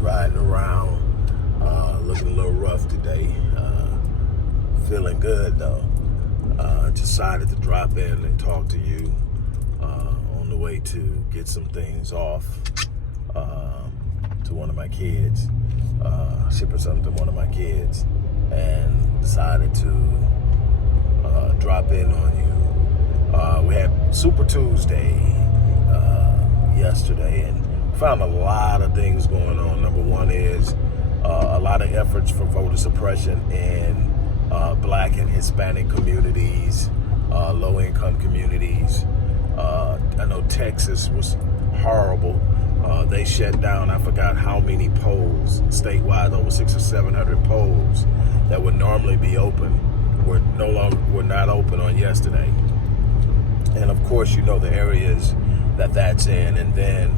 riding around, looking a little rough today. Feeling good though. Decided to drop in and talk to you on the way to get some things off to one of my kids, shipping something to one of my kids, and decided to drop in on you. We had Super Tuesday yesterday, and found a lot of things going on. Number one is a lot of efforts for voter suppression in Black and Hispanic communities, low-income communities. I know Texas was horrible. They shut down, I forgot how many polls statewide, over 600 or 700 polls that would normally be open were not open on yesterday. And of course, you know the areas that's in, and then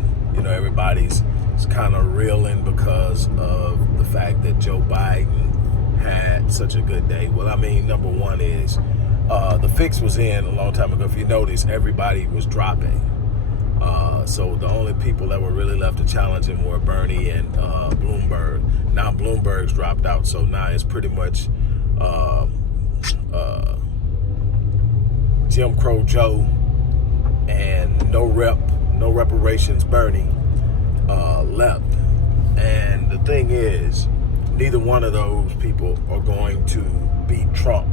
everybody's kind of reeling because of the fact that Joe Biden had such a good day. Well, I mean, number one is the fix was in a long time ago. If you notice, everybody was dropping. So the only people that were really left to challenge him were Bernie and Bloomberg. Now Bloomberg's dropped out, so now it's pretty much Jim Crow Joe and no reparations Bernie left. And the thing is, neither one of those people are going to beat Trump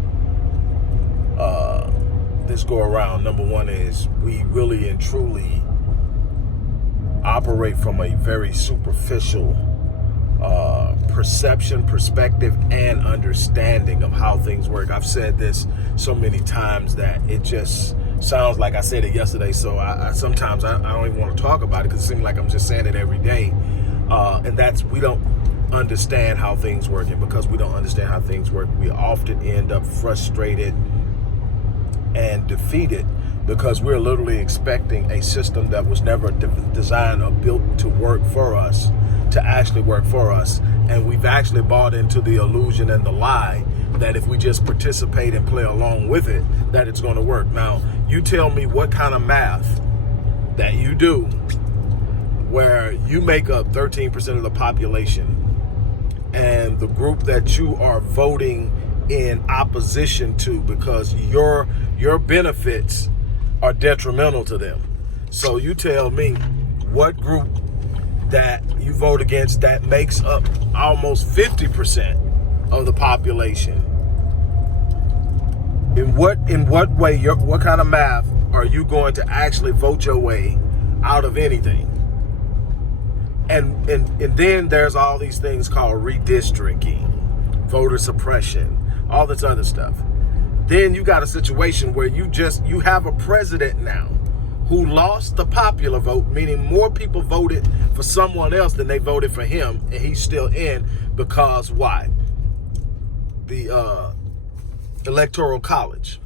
this go around. Number one is we really and truly operate from a very superficial perception, perspective, and understanding of how things work. I've said this so many times that it just sounds like I said it yesterday, so I sometimes I don't even want to talk about it because it seems like I'm just saying it every day. And that's, we don't understand how things work, and because we don't understand how things work, we often end up frustrated and defeated because we're literally expecting a system that was never designed or built to work for us to actually work for us. And we've actually bought into the illusion and the lie that if we just participate and play along with it, that it's going to work. Now, you tell me what kind of math that you do where you make up 13% of the population, and the group that you are voting in opposition to because your benefits are detrimental to them. So you tell me what group that you vote against that makes up almost 50% of the population. In what way, what kind of math are you going to actually vote your way out of anything? And then there's all these things called redistricting, voter suppression, all this other stuff. Then you got a situation where you have a president now who lost the popular vote, meaning more people voted for someone else than they voted for him, and he's still in because why? The Electoral College,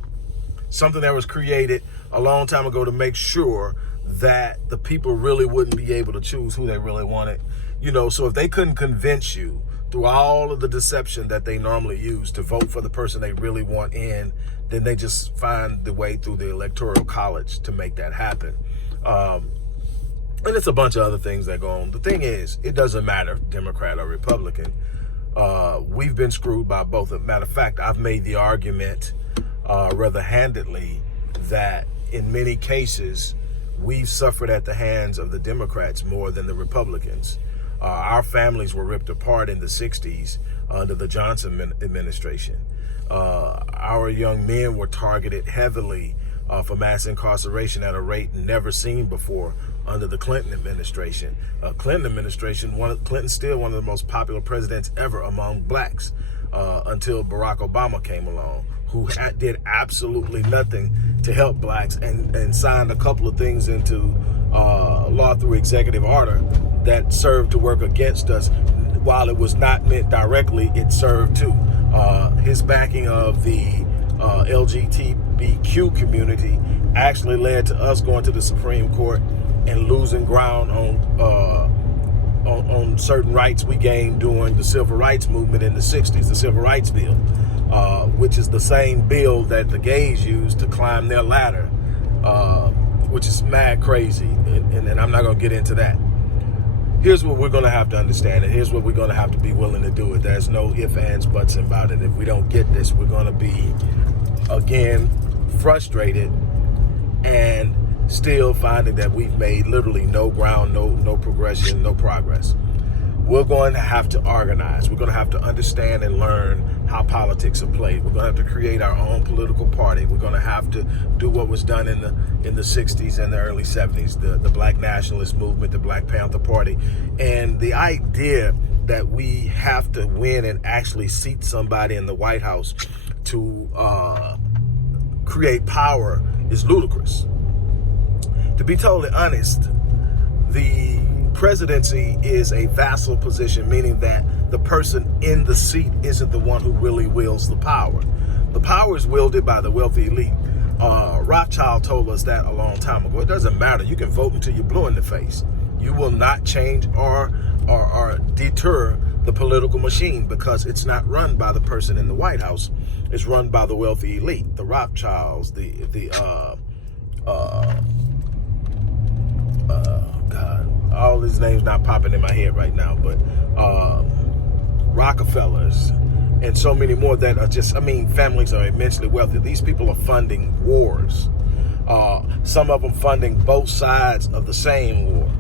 something that was created a long time ago to make sure that the people really wouldn't be able to choose who they really wanted. So if they couldn't convince you through all of the deception that they normally use to vote for the person they really want in, then they just find the way through the Electoral College to make that happen. And it's a bunch of other things that go on. The thing is, it doesn't matter, Democrat or Republican. We've been screwed by both. As a matter of fact, I've made the argument rather handedly that in many cases, we've suffered at the hands of the Democrats more than the Republicans. Our families were ripped apart in the 60s under the Johnson administration. Our young men were targeted heavily for mass incarceration at a rate never seen before under the Clinton administration. Clinton's still one of the most popular presidents ever among blacks until Barack Obama came along, who did absolutely nothing to help blacks and signed a couple of things into law through executive order that served to work against us. While it was not meant directly, it served too. His backing of the LGBTQ community actually led to us going to the Supreme Court and losing ground on certain rights we gained during the Civil Rights Movement in the 60s, the Civil Rights Bill, which is the same bill that the gays used to climb their ladder, which is mad crazy, and I'm not going to get into that. here's what we're going to have to understand, and here's what we're going to have to be willing to do it. There's no ifs, ands, buts about it. If we don't get this, we're going to be, again, frustrated and still finding that we've made literally no ground, no progression, no progress. We're going to have to organize. We're going to have to understand and learn how politics are played. We're going to have to create our own political party. We're going to have to do what was done in the 60s and the early 70s, the Black Nationalist Movement, the Black Panther Party. And the idea that we have to win and actually seat somebody in the White House to create power is ludicrous. To be totally honest, the presidency is a vassal position, meaning that the person in the seat isn't the one who really wields the power. The power is wielded by the wealthy elite. Rothschild told us that a long time ago. It doesn't matter. You can vote until you're blue in the face. You will not change or deter the political machine, because it's not run by the person in the White House. It's run by the wealthy elite, the Rothschilds, all these names not popping in my head right now, but Rockefellers and so many more that are just, families are immensely wealthy. These people are funding wars. Some of them funding both sides of the same war.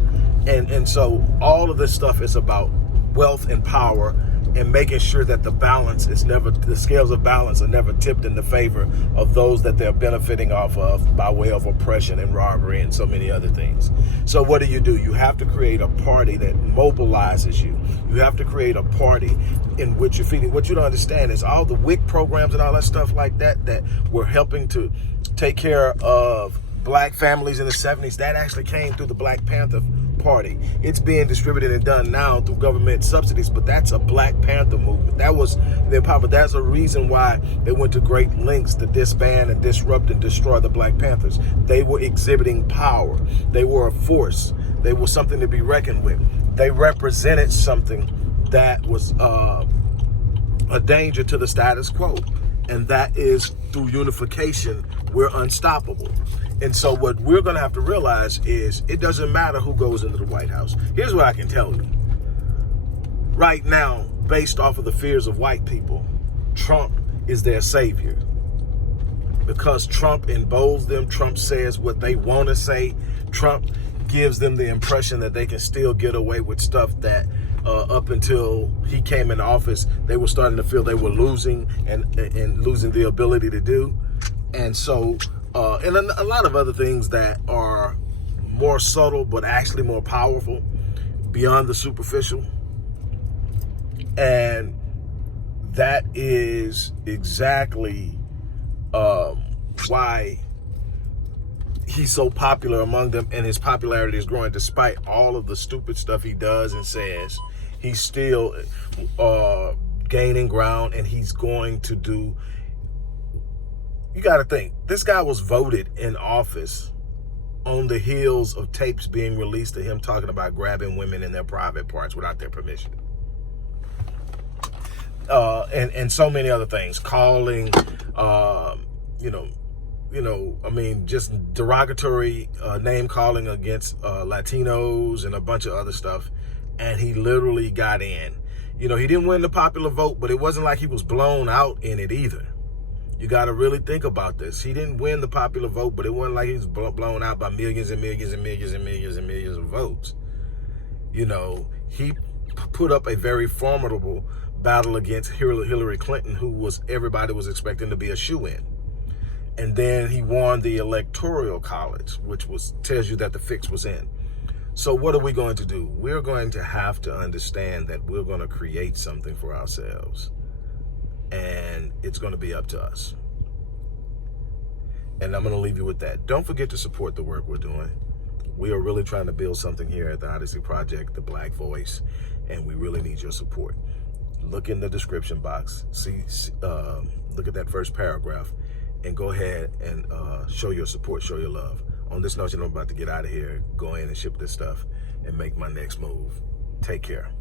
And so all of this stuff is about wealth and power, and making sure that the scales of balance are never tipped in the favor of those that they're benefiting off of by way of oppression and robbery and so many other things. So what do? You have to create a party that mobilizes you. You have to create a party in which you're feeding. What you don't understand is all the WIC programs and all that stuff like that were helping to take care of Black families in the 70s, that actually came through the Black Panther Party. It's being distributed and done now through government subsidies, but that's a Black Panther movement. That was the empowerment. That's a reason why they went to great lengths to disband and disrupt and destroy the Black Panthers. They were exhibiting power. They were a force. They were something to be reckoned with. They represented something that was a danger to the status quo, and that is through unification, we're unstoppable. And so what we're going to have to realize is it doesn't matter who goes into the White House. Here's what I can tell you. Right now, based off of the fears of white people, Trump is their savior. Because Trump emboldens them, Trump says what they want to say, Trump gives them the impression that they can still get away with stuff that up until he came in office, they were starting to feel they were losing and losing the ability to do. And so, and a lot of other things that are more subtle, but actually more powerful beyond the superficial. And that is exactly why he's so popular among them, and his popularity is growing despite all of the stupid stuff he does and says. He's still gaining ground, and he's going to do. You got to think, this guy was voted in office on the heels of tapes being released of him talking about grabbing women in their private parts without their permission. And so many other things, calling, just derogatory name calling against Latinos and a bunch of other stuff. And he literally got in. He didn't win the popular vote, but it wasn't like he was blown out in it either. You got to really think about this. He didn't win the popular vote, but it wasn't like he was blown out by millions and millions and millions and millions and millions of votes. He put up a very formidable battle against Hillary Clinton, who everybody was expecting to be a shoo-in. And then he won the Electoral College, which tells you that the fix was in. So what are we going to do? We're going to have to understand that we're going to create something for ourselves. And it's going to be up to us. And I'm going to leave you with that. Don't forget to support the work we're doing. We are really trying to build something here at the Odyssey Project, the Black Voice, and we really need your support. Look in the description box. Look at that first paragraph, and go ahead and show your support, show your love. On this note, I'm about to get out of here, go in and ship this stuff, and make my next move. Take care.